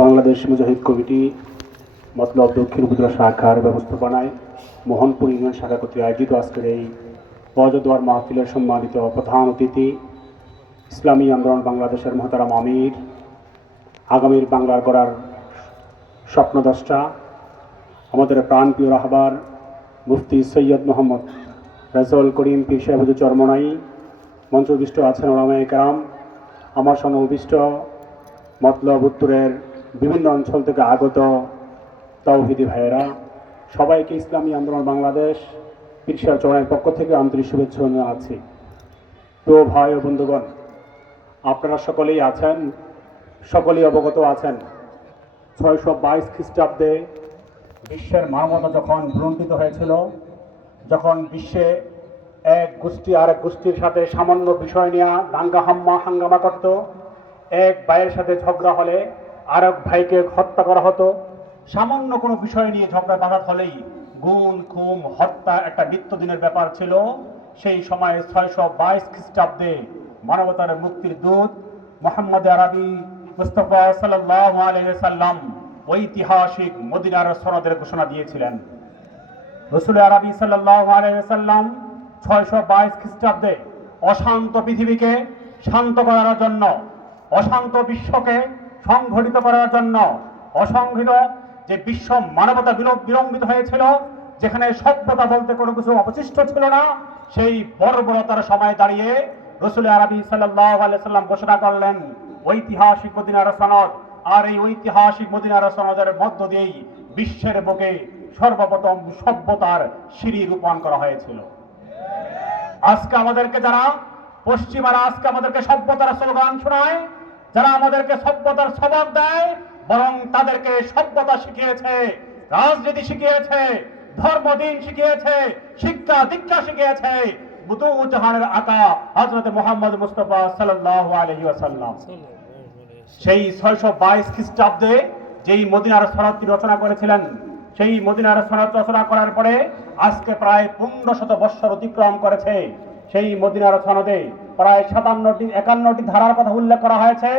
বাংলাদেশ মুজাহিদ committee, Matlab Dakshin উপজেলা শাখার ব্যবস্থাপনায় মোহনপুর ইউনিয়ন শাখা কর্তৃক আয়োজিত আজকের এই বজদোয়ার মাহফিলের সম্মানিত প্রধান অতিথি, ইসলামী আন্দোলন বাংলাদেশের মহতারাম আমির, আগামীর বাংলার গড়ার স্বপ্নদ্রষ্টা, আমাদের প্রাণপ্রিয় রাহবার মুফতি সৈয়দ মোহাম্মদ রাজল করিম, পীর সাহেব চরমনাই, মঞ্চবিষ্ট আছেন ওলামায় কারাম, আমার সঙ্গে অভিষ্ট মতলব উত্তরের বিভিন্ন অঞ্চল থেকে আগত তৌহিদি ভাইয়েরা, সবাইকে ইসলামী আন্দোলন বাংলাদেশ পিরসার চরণের পক্ষ থেকে আন্তরিক শুভেচ্ছা জানাচ্ছি। প্রিয় ভাই ও বন্ধুগণ, আপনারা সকলেই আছেন, সকলেই অবগত আছেন। ছয়শো বাইশ খ্রিস্টাব্দে বিশ্বের মানবতা যখন ভ্রন্টিত হয়েছিল, যখন বিশ্বে এক গোষ্ঠী আর এক গোষ্ঠীর সাথে সামান্য বিষয় নিয়ে দাঙ্গা হাম্মা হাঙ্গামা করত এক ভাইয়ের সাথে ঝগড়া হলে আর এক ভাইকে হত্যা করা হতো। সামান্য কোনো বিষয় নিয়ে ঝগড়া বাঁধাত হলেই গুম, খুম, হত্যা একটা নিত্যদিনের ব্যাপার ছিল। সেই সময়ে ছয়শো বাইশ খ্রিস্টাব্দে মানবতার মুক্তির দূত মোহাম্মদ আরবি মুস্তফা সাল্লাহ আলহাম ঐতিহাসিক মদিনার সনদের ঘোষণা দিয়েছিলেন। রসুল আরবি সাল্লাহ আলহাম ছয়শো বাইশ খ্রিস্টাব্দে অশান্ত পৃথিবীকে শান্ত করার জন্য অশান্ত বিশ্বকে সংঘটিত করার জন্য অসংহিত যে বিশ্ব মানবতা বিলম্বিত হয়েছিল, যেখানে সভ্যতা বলতে কোনো কিছু অবশিষ্ট ছিল না, সেই বর্বরতার সময় দাঁড়িয়ে রসুল আরবি আলাইসাল্লাম ঘোষণা করলেন, ঐতিহাসিক মদিনার সনদ। আর এই ঐতিহাসিক মদিনার সনদের মধ্য দিয়েই বিশ্বের বুকে সর্বপ্রথম সভ্যতার সিঁড়ি রূপায়ণ করা হয়েছিল। আজকে আমাদেরকে যারা পশ্চিমারা আজকে আমাদেরকে সভ্যতার স্লোগান শোনায়, যারা আমাদেরকে সভ্যতার সবক দেয়, বরং তাদেরকে সভ্যতা শিখিয়েছে, রাজনীতি শিখিয়েছে ধর্মদিন শিখিয়েছে, শিক্ষা দীক্ষা শিখিয়েছে। বুতু জাহানের আকা হজরত মোহাম্মদ মুস্তফা সাল্লাহ আলহি আসাল্লাম সেই ছয়শো বাইশ খ্রিস্টাব্দে যেই মদিনার সনদটি রচনা করেছিলেন, সেই মদিনার সনদ রচনা করার পরে আজকে প্রায় পনেরো শত বৎসর অতিক্রম করেছে। সেই মদিনার সনদে প্রায় সাতান্নটি, একান্নটি ধারার কথা উল্লেখ করা হয়েছে।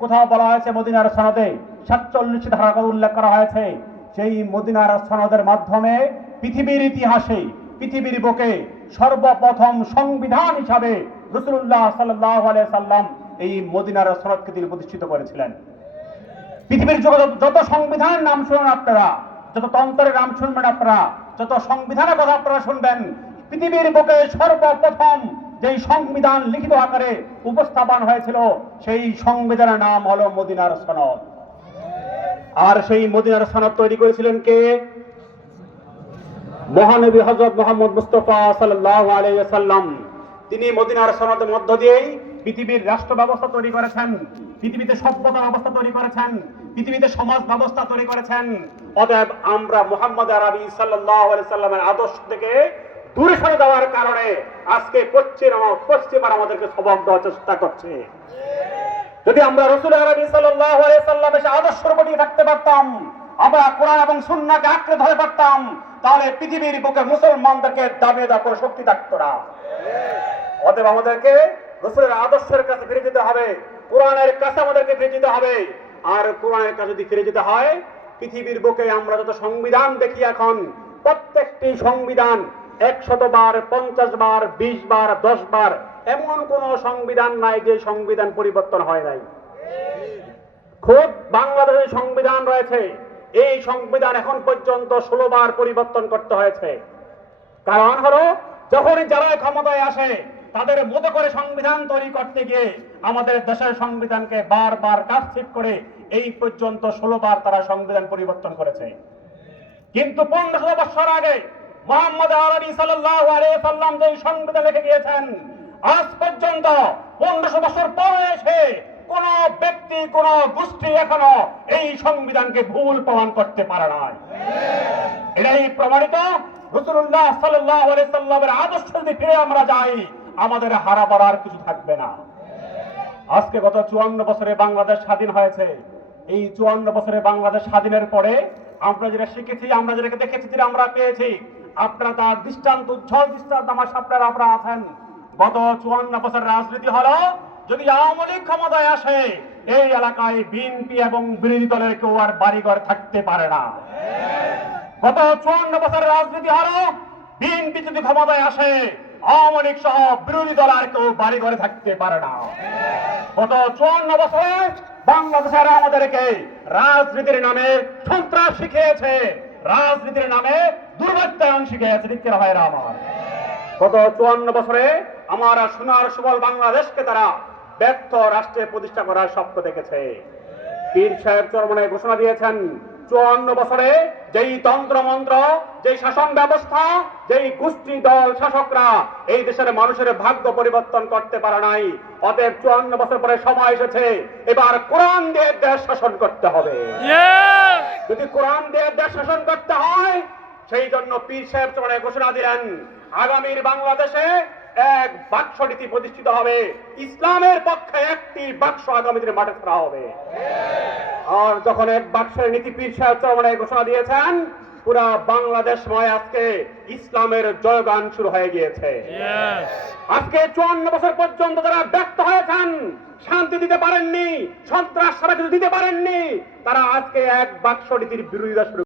কোথাও বলা হয়েছে মদিনার সনদে সাতচল্লিশটি ধারার কথা উল্লেখ করা হয়েছে। সেই মদিনার সনদের মাধ্যমে পৃথিবীর ইতিহাসে, পৃথিবীর বুকে সর্বপ্রথম সংবিধান হিসাবে রসুল্লাহ সাল্লাহ সাল্লাম এই মদিনার সনদকে তিনি প্রতিষ্ঠিত করেছিলেন। পৃথিবীর যত সংবিধানের নাম শুনুন আপনারা, যত তন্ত্রের নাম শুনবেন আপনারা, যত সংবিধানের কথা আপনারা শুনবেন পৃথিবীর বুকে সর্বপ্রথম যেই সংবিধান লিখিত আকারে উপস্থাপন হয়েছিল, সেই সংবিধানের নাম হলো মদিনার সনদ। আর সেই মদিনার সনদ তৈরি করেছিলেন কে? মহানবী হজরত মোহাম্মদ মুস্তফা সাল্লাহ আলাইসাল্লাম তিনি মদিনার সনদের মধ্য দিয়েই পৃথিবীর রাষ্ট্র ব্যবস্থা তৈরি করেছেন, পৃথিবীতে সভ্যতা ব্যবস্থা তৈরি করেছেন, পৃথিবীতে সমাজ ব্যবস্থা তৈরি করেছেন। অতএব আমরা মোহাম্মদ আরবি সাল্লাহ সাল্লামের আদর্শ থেকে দূরে সরে দেওয়ার কারণে আজকে পশ্চিম পশ্চিমার আমাদেরকে সবক দেওয়ার চেষ্টা করছে। যদি আমরা রসুল আরবি সাল্লামের আদর্শের থাকতে পারতাম, আমরা কোরআন এবং সুন্নাকে আঁকড়ে ধরে পারতাম, তাহলে পৃথিবীর বুকে মুসলমানদেরকে দাবিয়ে দেওয়ার কোনো শক্তি থাকতো না। অতএব আমাদেরকে রসুলের আদর্শের কাছে ফিরে যেতে হবে, কোরআনের কাছে আমাদেরকে ফিরে যেতে হবে। আর কোরআনের কাছে যদি ফিরে যেতে হয়, পৃথিবীর বুকে আমরা যত সংবিধান দেখি এখন, প্রত্যেকটি সংবিধান একশত বার, পঞ্চাশ বার, বিশ বার, দশ বার, এমন কোন সংবিধান নাই যে সংবিধান পরিবর্তন হয় নাই। খুব বাংলাদেশের সংবিধান রয়েছে। এই সংবিধান এখন পর্যন্ত ষোলো বার পরিবর্তন করতে হয়েছে। কারণ হলো, যখনই যারা ক্ষমতায় আসে, তাদের মতো করে সংবিধান তৈরি করতে গিয়ে আমাদের দেশের সংবিধানকে বারবার কাটছিট করে এই পর্যন্ত ষোলো বার তারা সংবিধান পরিবর্তন করেছে। কিন্তু পনেরো বছর আগে মোহাম্মদ আরবি সাল্লাহ সাল্লাম যে সংবিধান লিখে গিয়েছেন আজ পর্যন্ত পনেরোশো বছর পরে এসে কোন ব্যক্তি, কোন গোষ্ঠী এখনও এই সংবিধানকে ভুল প্রমাণ করতে পারে না এটাই প্রমাণিত। রসুল্লাহ সাল্লাহ সাল্লামের আদর্শ যদি ফিরে আমরা যাই, আমাদের হারা বাড়ার কিছু থাকবে না। আজকে গত চুয়ান্ন বছরে বাংলাদেশ স্বাধীন হয়েছে। এই চুয়ান্ন বছরে বাংলাদেশ স্বাধীনের পরে আমরা যেটা শিখেছি, আমরা যেটাকে দেখেছি, যেটা আমরা পেয়েছি আপনারা তার দৃষ্টান্ত, উজ্জ্বল দৃষ্টান্ত আমার সামনে আপনারা আছেন। গত চুয়ান্ন বছর রাজনীতি হলো, যদি আওয়ামী লীগ ক্ষমতায় আসে, এই এলাকায় বিএনপি এবং বিরোধী দলের কেউ আর বাড়িঘর থাকতে পারে না। গত চুয়ান্ন বছরের রাজনীতি আরও বিএনপি যদি ক্ষমতায় আসে, আওয়ামী লীগ সহ বিরোধী দল আর কেউ বাড়িঘরে থাকতে পারে না। গত চুয়ান্ন বছরে বাংলাদেশের আমাদেরকে রাজনীতির নামে সন্ত্রাস শিখিয়েছে। রাজনীতির নামে দুর্বৃত্তায়ন শিখিয়েছে দিকের ভাইরা আমার গত চুয়ান্ন বছরে আমার সোনার সুবল বাংলাদেশকে তারা ব্যর্থ রাষ্ট্রে প্রতিষ্ঠা করার স্বপ্ন দেখেছে। পীর সাহেব চরমনে ঘোষণা দিয়েছেন চুয়ান্ন বছরে যেই তন্ত্র মন্ত্র যেই শাসন ব্যবস্থা যেই গোষ্ঠী দল শাসকরা এই দেশের মানুষের ভাগ্য পরিবর্তন করতে পারে নাই অতএব চুয়ান্ন বছর পরে সময় এসেছে এবার কোরআন দিয়ে দেশ শাসন করতে হবে। যদি কোরআন দিয়ে দেশ শাসন করতে হয়, সেই জন্য পীর সাহেব চরমনে ঘোষণা দিলেন, আগামীর বাংলাদেশে এক বাক্স নীতি প্রতিষ্ঠিত হবে। ইসলামের পক্ষে একটি বাক্স আগামী দিনে মাঠে ছাড়া হবে। আর যখন এক বাক্সের নীতি পীর সাহেব চরমনে ঘোষণা দিয়েছেন পুরা বাংলাদেশময় আজকে ইসলামের জয়গান শুরু হয়ে গিয়েছে। আজকে চুয়ান্ন বছর পর্যন্ত যারা ব্যক্ত হয়েছেন শান্তি দিতে পারেননি সন্ত্রাস সারা কিছু দিতে পারেননি তারা আজকে এক বাক্স নীতির বিরোধিতা শুরু